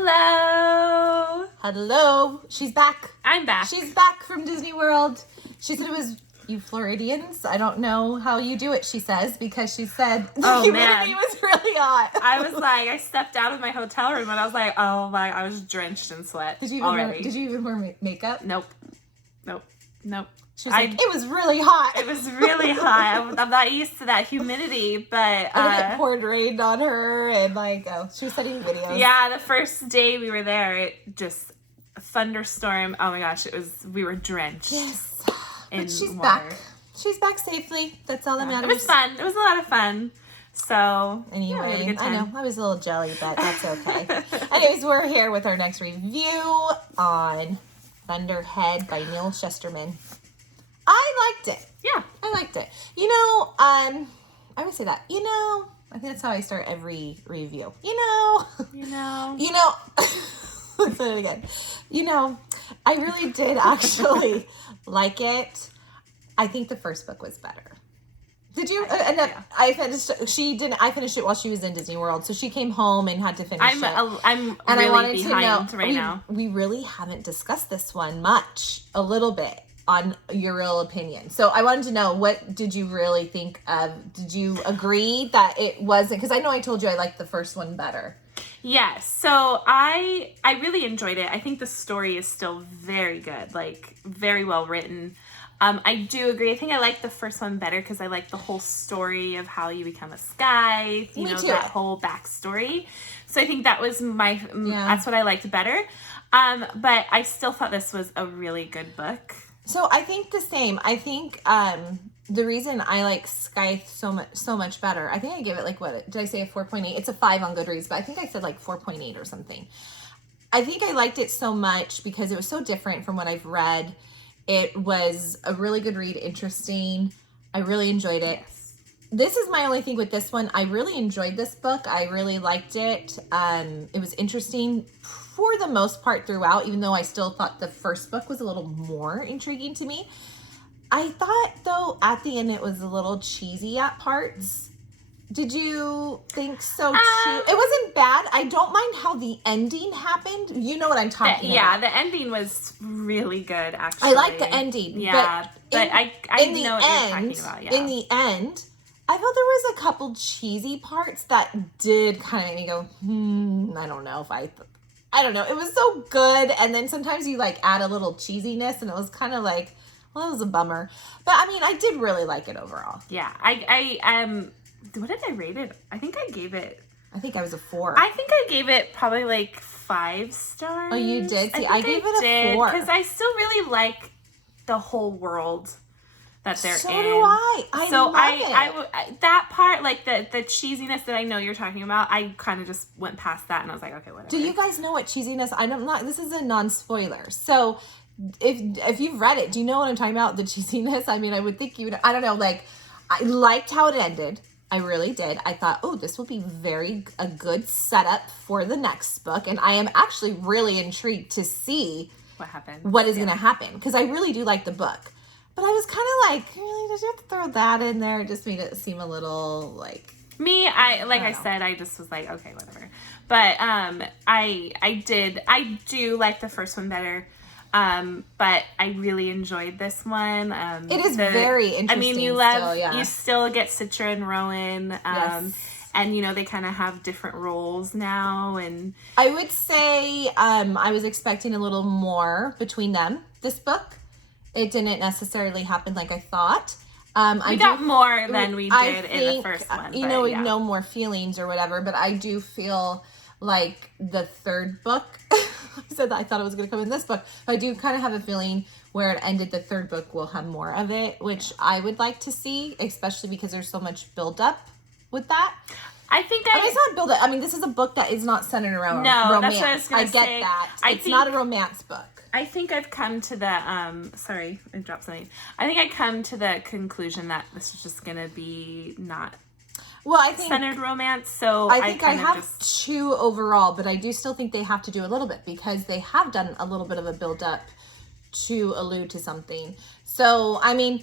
Hello. Hello. She's back. I'm back. She's back from Disney World. She said it was you Floridians. I don't know how you do it, she says, because she said the humidity was really hot. I was like, I stepped out of my hotel room and I was like, oh my, I was drenched in sweat. Did you even wear makeup? Nope. She was like, it was really hot. It was really hot. I'm not used to that humidity, but... it poured rain on her and she was sending videos. Yeah, the first day we were there, it just, a thunderstorm. Oh my gosh, we were drenched. Yes. But she's water. back. She's back safely. That's all that matters. It was fun. It was a lot of fun. So, anyway, yeah, I know. I was a little jelly, but that's okay. Anyways, we're here with our next review on Thunderhead by Neal Shusterman. I liked it. Yeah. I liked it. I would say that. I think that's how I start every review. Let's say it again. I really did actually like it. I think the first book was better. Did you? I finished. She didn't. I finished it while she was in Disney World, so she came home and had to finish it. I'm really I wanted behind to know, now. We really haven't discussed this one much. A little bit on your real opinion. So I wanted to know, what did you really think of? Did you agree that it wasn't? Because I know I told you I liked the first one better. Yes. So I really enjoyed it. I think the story is still very good, very well written. I do agree. I think I like the first one better because I like the whole story of how you become a Skythe, that whole backstory. So I think that was that's what I liked better. But I still thought this was a really good book. So I think the same. I think the reason I like Skythe so much better, I think I gave it what did I say, a 4.8? It's a 5 on Goodreads, but I think I said 4.8 or something. I think I liked it so much because it was so different from what I've read. It was a really good read, interesting. I really enjoyed it. Yes. This is my only thing with this one. I really enjoyed this book. I really liked it. It was interesting for the most part throughout, even though I still thought the first book was a little more intriguing to me. I thought, though, at the end it was a little cheesy at parts. Did you think so too? It wasn't bad. I don't mind how the ending happened. You know what I'm talking about. Yeah, the ending was really good, actually. I like the ending. Yeah, but I know what you're talking about. Yeah. In the end, I felt there was a couple cheesy parts that did kind of make me go, I don't know if I don't know. It was so good. And then sometimes you add a little cheesiness and it was kind of well, it was a bummer. But I mean, I did really like it overall. Yeah. What did I rate it? I think I gave it. I think I was a 4. I think I gave it probably 5 stars. Oh, you did? See, I gave it a 4. Because I still really like the whole world that they're in. So do I. I love it. That part, the cheesiness that I know you're talking about, I kind of just went past that and I was like, okay, whatever. Do you guys know what cheesiness? I'm not. This is a non-spoiler. So if you've read it, do you know what I'm talking about? The cheesiness. I mean, I would think you would. I don't know. I liked how it ended. I really did. I thought, this will be a good setup for the next book. And I am actually really intrigued to see what is going to happen. Because I really do like the book. But I was kind of really, did you have to throw that in there? It just made it seem a little Me, I said, I just was like, okay, whatever. But I do like the first one better. But I really enjoyed this one. It is very interesting. I mean, you still get Citra and Rowen. Yes. And, they kind of have different roles now. And I would say I was expecting a little more between them, this book. It didn't necessarily happen like I thought. We got more than we did in the first one. We know more feelings or whatever, but I do feel like the third book, I said that I thought it was going to come in this book, but I do kind of have a feeling where it ended, the third book will have more of it, which I would like to see, especially because there's so much build-up with that. It's not build-up. I mean, this is a book that is not centered around romance. That's what I was going to say. I get that. It's not a romance book. I think I've come to the, sorry, I dropped something. I think I come to the conclusion that this is just going to be not centered romance. So I think I have 2 overall, but I do still think they have to do a little bit because they have done a little bit of a build up to allude to something. So, I mean,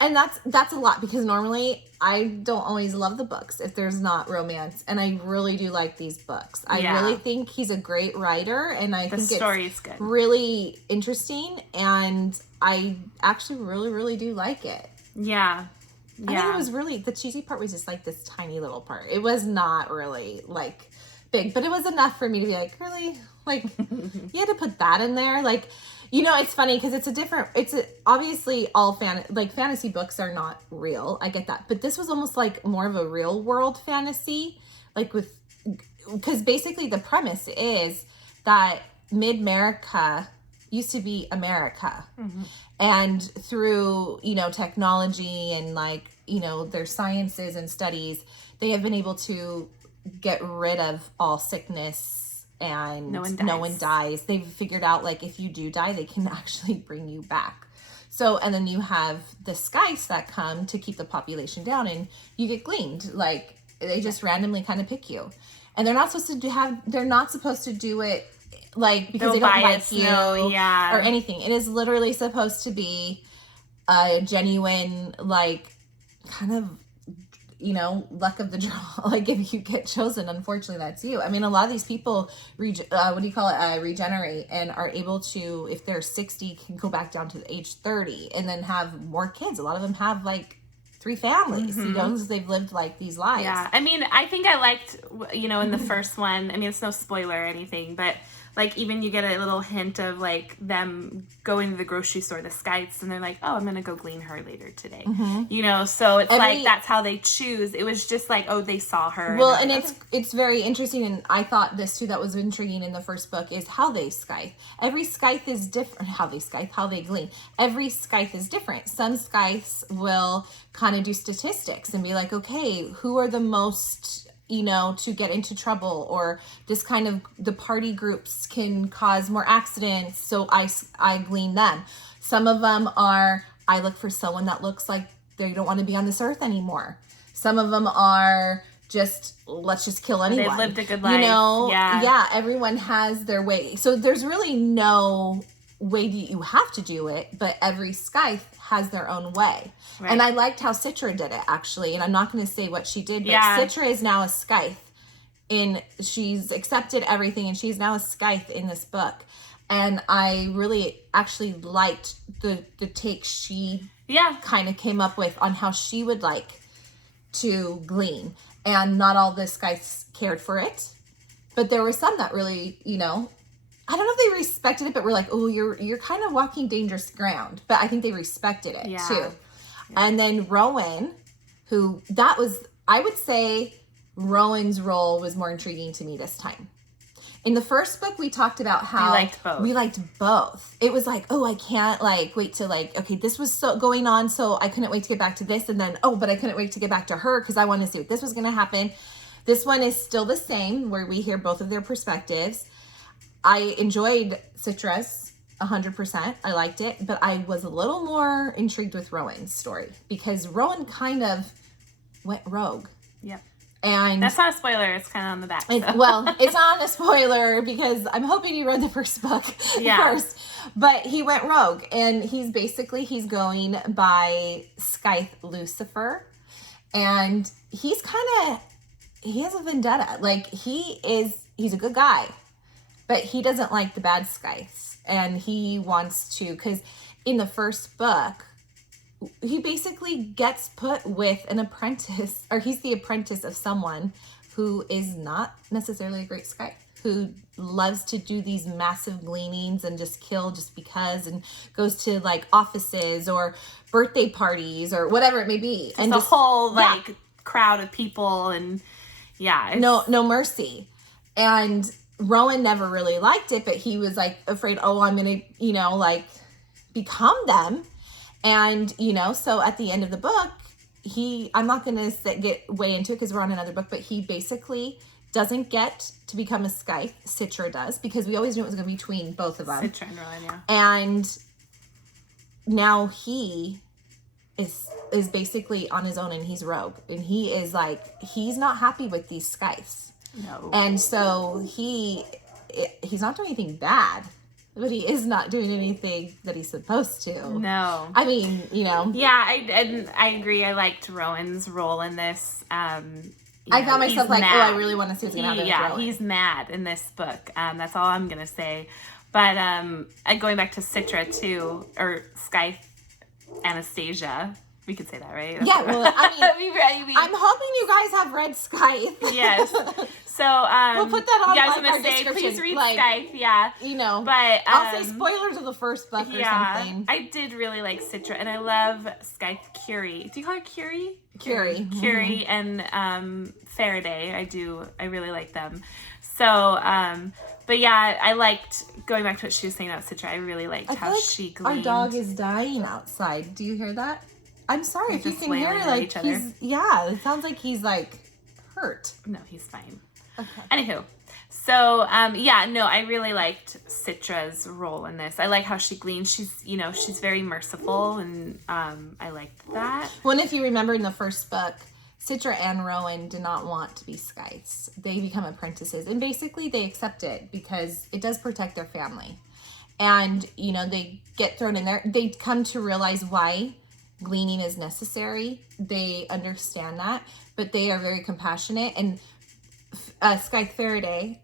and that's a lot because normally I don't always love the books if there's not romance, and I really do like these books. I Yeah. really think he's a great writer, and I think story it's is good. really interesting, and I actually really, really do like it. Yeah. I think it was really, the cheesy part was just like this tiny little part. It was not really like big, but it was enough for me to be like, really? Like, you had to put that in there? Like, you know, it's funny because obviously all fantasy books are not real. I get that. But this was almost like more of a real world fantasy, because basically the premise is that mid-America used to be America. Mm-hmm. And through, you know, technology and like, you know, their sciences and studies, they have been able to get rid of all sickness and no one dies. They've figured out like if you do die, they can actually bring you back. So, and then you have the Skythes that come to keep the population down, and you get gleaned. Like they just randomly kind of pick you. And they're not supposed to do it like because they don't like you or anything. It is literally supposed to be a genuine, like, kind of, you know, luck of the draw. Like if you get chosen, unfortunately that's you. I mean, a lot of these people regenerate and are able to, if they're 60, can go back down to the age 30 and then have more kids. A lot of them have like 3 families, you know, because they've lived like these lives. Yeah. I mean, I think I liked, you know, in the first one, I mean, it's no spoiler or anything, but like even you get a little hint of like them going to the grocery store, the Skythes, and they're like, oh, I'm going to go glean her later today. Mm-hmm. You know, so it's like that's how they choose. It was just like, oh, they saw her. Well, and it's very interesting, and I thought this too that was intriguing in the first book is how they Skythe. Every Skythe is different. How they glean. Every Skythe is different. Some Skythes will kind of do statistics and be like, okay, who are the most, you know, to get into trouble, or this kind of, the party groups can cause more accidents, so I glean them. Some of them are, I look for someone that looks like they don't want to be on this earth anymore. Some of them are just, let's just kill anyone. They've lived a good life. You know, yeah, everyone has their way. So there's really no way that you have to do it, but every Skythe has their own way. Right. And I liked how Citra did it, actually. And I'm not going to say what she did, but Citra is now a Skythe. She's accepted everything, and she's now a Skythe in this book. And I really actually liked the take she kind of came up with on how she would like to glean. And not all the Skythes cared for it, but there were some that really, you know, I don't know if they respected it, but were like, oh, you're kind of walking dangerous ground. But I think they respected it too. Yeah. And then Rowen, I would say Rowen's role was more intriguing to me this time. In the first book, we talked about how we liked both. It was like, oh, I can't like wait to like, okay, this was so going on, so I couldn't wait to get back to this. And then, oh, but I couldn't wait to get back to her because I wanted to see what this was going to happen. This one is still the same, where we hear both of their perspectives. I enjoyed Citra's 100%. I liked it, but I was a little more intrigued with Rowen's story because Rowen kind of went rogue. Yeah. And that's not a spoiler. It's kind of on the back. Well, it's not a spoiler because I'm hoping you read the first book first. But he went rogue, and he's going by Skythe Lucifer, and he has a vendetta. Like he's a good guy, but he doesn't like the bad Skythes, and he wants to, because in the first book, he basically gets put with an apprentice, or he's the apprentice of someone who is not necessarily a great Skythe, who loves to do these massive gleanings and just kill just because, and goes to like offices or birthday parties or whatever it may be. And the whole crowd of people, and no mercy. And Rowen never really liked it, but he was like afraid, oh, I'm going to, like become them. And, so at the end of the book, I'm not going to get way into it because we're on another book, but he basically doesn't get to become a Skythe. Citra does, because we always knew it was going to be between both of them. Citra and Rowen, yeah. And now he is basically on his own, and he's rogue. And he is like, he's not happy with these Skythes. No. And so he's not doing anything bad, but he is not doing anything that he's supposed to. No. I mean, Yeah, I agree. I liked Rowan's role in this. I found myself like, mad. I really want to see what's going to happen with Rowan. He's mad in this book. That's all I'm going to say. But going back to Citra too, or Skythe Anastasia. We could say that, right? Yeah, well, I mean, I'm hoping you guys have read Skythe. Yes. So, we'll put that on I was our gonna say, description. please read Skythe, yeah. But I'll say spoilers of the first book or something. I did really like Citra, and I love Skythe Curie. Do you call her Curie? Curie. Curie and Faraday. I really like them. So, but yeah, I liked, going back to what she was saying about Citra, I really liked how she gleaned. Our dog is dying outside. Do you hear that? I'm sorry if you can hear like it sounds like he's like hurt. No, he's fine. Okay. Anywho, so I really liked Citra's role in this. I like how she gleans. She's very merciful, and I liked that. Well, and if you remember in the first book, Citra and Rowan did not want to be Skythes. They become apprentices, and basically they accept it because it does protect their family. And they get thrown in there. They come to realize why gleaning is necessary. They understand that, but they are very compassionate. And Skythe Faraday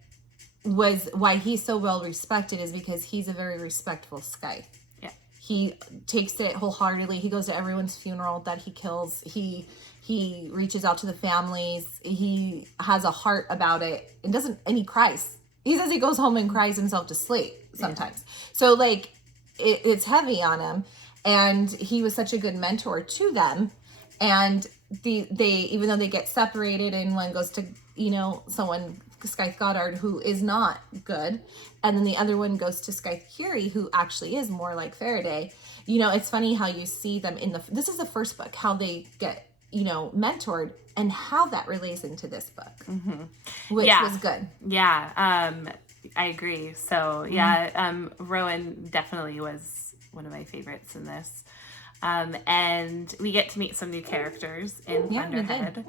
was why he's so well respected is because he's a very respectful Skythe. Yeah, he takes it wholeheartedly. He goes to everyone's funeral that he kills. He reaches out to the families. He has a heart about it, and he cries. He says he goes home and cries himself to sleep sometimes. Yeah. So like it's heavy on him. And he was such a good mentor to them. And they even though they get separated and one goes to, someone, Skythe Goddard, who is not good. And then the other one goes to Skythe Curie, who actually is more like Faraday. It's funny how you see them this is the first book, how they get, mentored and how that relates into this book, which was good. Yeah. I agree. So Rowan definitely was one of my favorites in this. And we get to meet some new characters in Thunderhead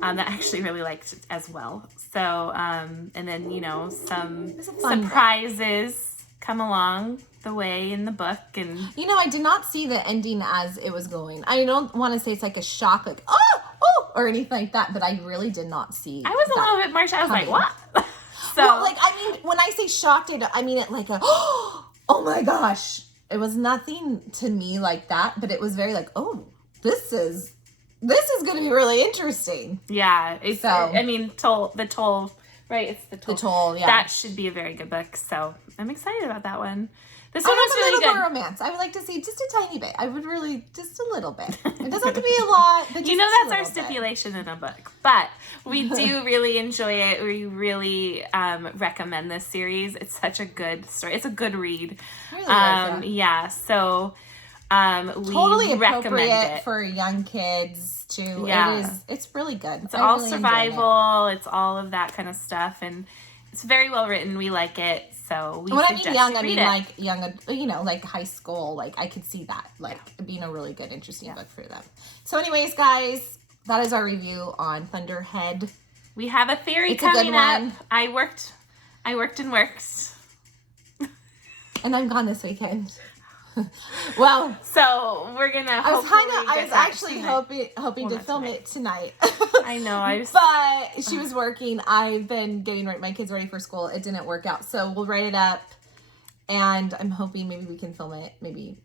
that I actually really liked as well. So, and then, some surprises come along the way in the book. And I did not see the ending as it was going. I don't want to say it's like a shock, like, or anything like that, but I really did not see. I was a little bit, Marsha, I was like, what? When I say shocked, I mean it like oh my gosh. It was nothing to me like that, but it was very like, oh, this is going to be really interesting. Yeah. The Toll, right? It's the Toll. The Toll, yeah. That should be a very good book. So I'm excited about that one. This one was really good. More romance. I would like to see just a tiny bit. I would really, just a little bit. It doesn't have to be a lot, but just that's our stipulation in a book. But we do really enjoy it. We really recommend this series. It's such a good story. It's a good read. It really is, yeah. So we totally recommend it for young kids too. Yeah. It's really good. It's all survival. It's all of that kind of stuff, and it's very well written. We like it. So we suggest young, I read mean it. like young, like high school. Like I could see that, being a really good, interesting book for them. So, anyways, guys, that is our review on Thunderhead. We have a theory coming up. I worked and worked, and I'm gone this weekend. Well, so we're gonna. I was actually hoping to film it tonight. I know. But she was working. I've been getting my kids ready for school. It didn't work out, so we'll write it up, and I'm hoping maybe we can film it maybe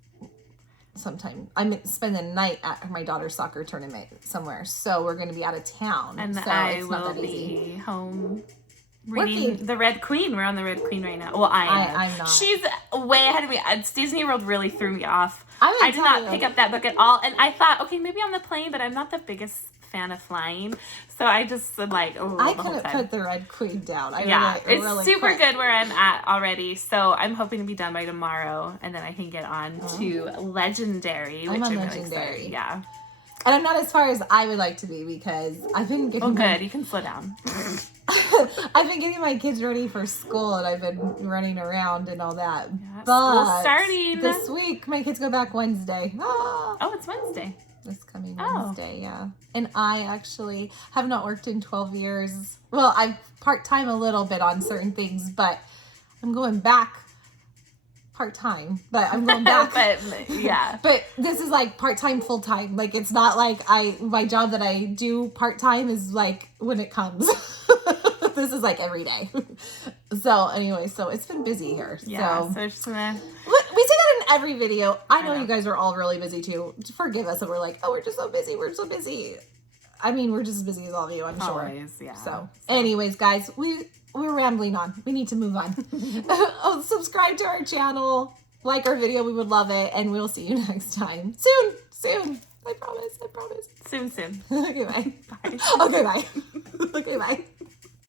sometime. I'm spending the night at my daughter's soccer tournament somewhere, so we're going to be out of town, and so I will be home. Reading The Red Queen. We're on The Red Queen right now. Well, I'm not. She's way ahead of me. Disney World really threw me off. I did not pick up that book at all. And I thought, okay, maybe on the plane, but I'm not the biggest fan of flying. So I just like, I couldn't put The Red Queen down. It's super good where I'm at already. So I'm hoping to be done by tomorrow. And then I can get on to Legendary, which I'm really excited. Yeah. And I'm not as far as I would like to be because I've been getting... Oh, good. You can slow down. I've been getting my kids ready for school and I've been running around and all that. Yeah, but school's starting. This week, my kids go back Wednesday. Oh, it's Wednesday. This coming Wednesday, yeah. And I actually have not worked in 12 years. Well, I've part-time a little bit on certain things, but I'm going back part-time, but I'm going back. But yeah. But this is like part-time, full-time. Like, it's not like my job that I do part-time is like when it comes. This is like every day. So anyway, so it's been busy here. Yeah, So, so it's just gonna... we say that in every video. I know know. you guys are all really busy too. Forgive us that we're like, oh, we're just so busy. We're so busy. I mean, we're just as busy as all of you, I'm sure. Always, yeah. So anyways, guys, we're rambling on. We need to move on. Oh, subscribe to our channel. Like our video. We would love it. And we'll see you next time. Soon. I promise. Soon. Okay, bye. Bye. Okay, bye. Okay, bye.